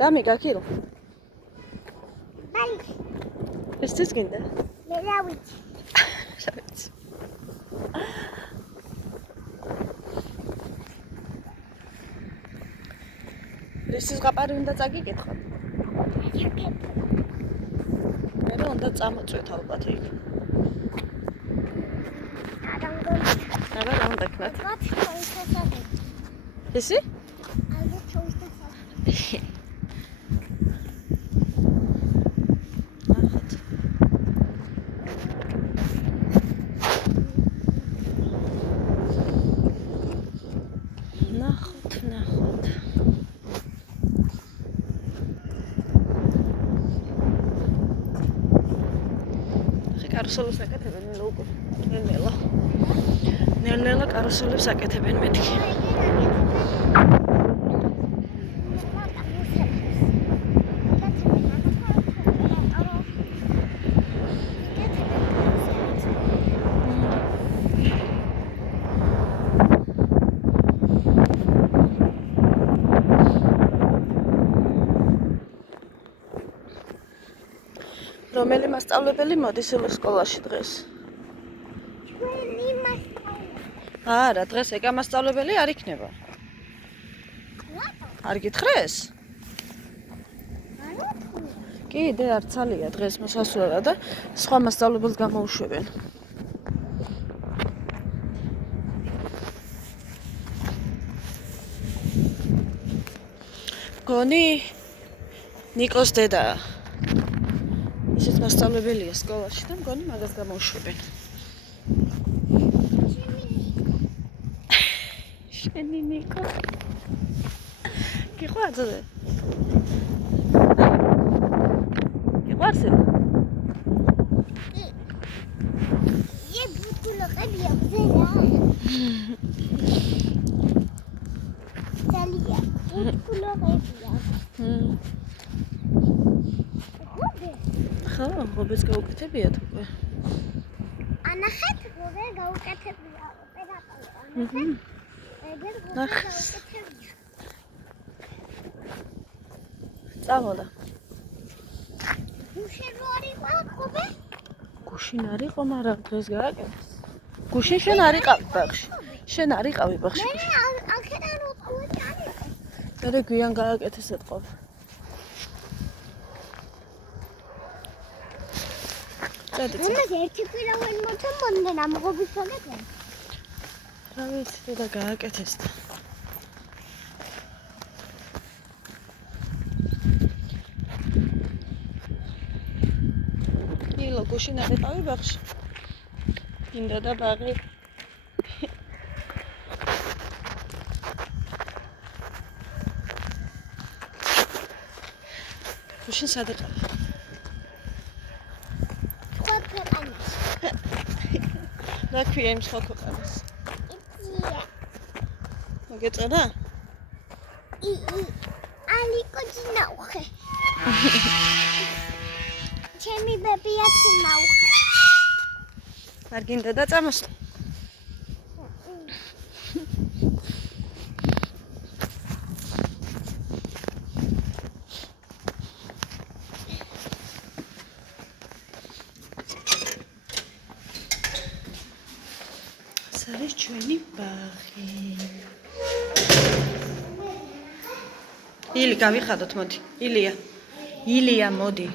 დამი გაქილო. ბალი. ეს ის გინდა? მე რა ვიცი. რა ვიცი. ეს ზღაპარი უნდა წაგიკითხო. მე უნდა წამოწვეთ ალბათ იქ. არა, რა უნდა ქნათ? ისი? ნახოთ. კარუსელს აკეთებენ ლოგო. ნელ-ნელა კარუსელს აკეთებენ მეთქი. რომელი მასწავლებელი მოდის სკოლაში დღეს? ჩვენი მასწავლებელი. არა, დღეს ეკა მასწავლებელი არ იქნება. არ გითხრეს? კიდე არ ცალია დღეს მოსასვლელა და სხვა მასწავლებელს გამოუშვებენ. გონი ნიკოს დედა ისიც მასწავლებელია სკოლაში და მგონი მაგას გამოუშვებენ. შენი ნიკო. გიყვარზე? გიყვარზე? ე ბუტულოყებია ბზელა. ზალია ბუტულოყებია. ხო, ღობეს გაუკეთებიათ უკვე. ანახეთ, ღობე გაუკეთებია ოპერატორი. ეგერ ღობე გაუკეთებია. წამოდა. გუშინ რო არ იყო ღობე? გუშინ არ იყო, მაგრამ დღეს გააკეთეს. გუშინ შენ არ იყავი ბაღში. შენ არ იყავი ბაღში. მე აქედან რო წავედი არ იყო. მე გვიან გააკეთეს ეთყობ. მე ერთი კვირა ვერ მოწმონდნენ ამ ღობის გაკეთება. რა ვიცი და გააკეთეს და. ილო გუშინ არ იყავი ბაღში. ინდა და ბაღი. გუშინ სად იყავი? რა ქვია იმ სხვა ქვეყანას? იცია. მოგეწონა? ალიკო ძნაუხე. ჩემი ბებიაც ნაუხე. არ გინდა და წამოსვლა. არის ჩვენი ბაღი. ილი გავიხადოთ, მოდი. ილია, მოდი.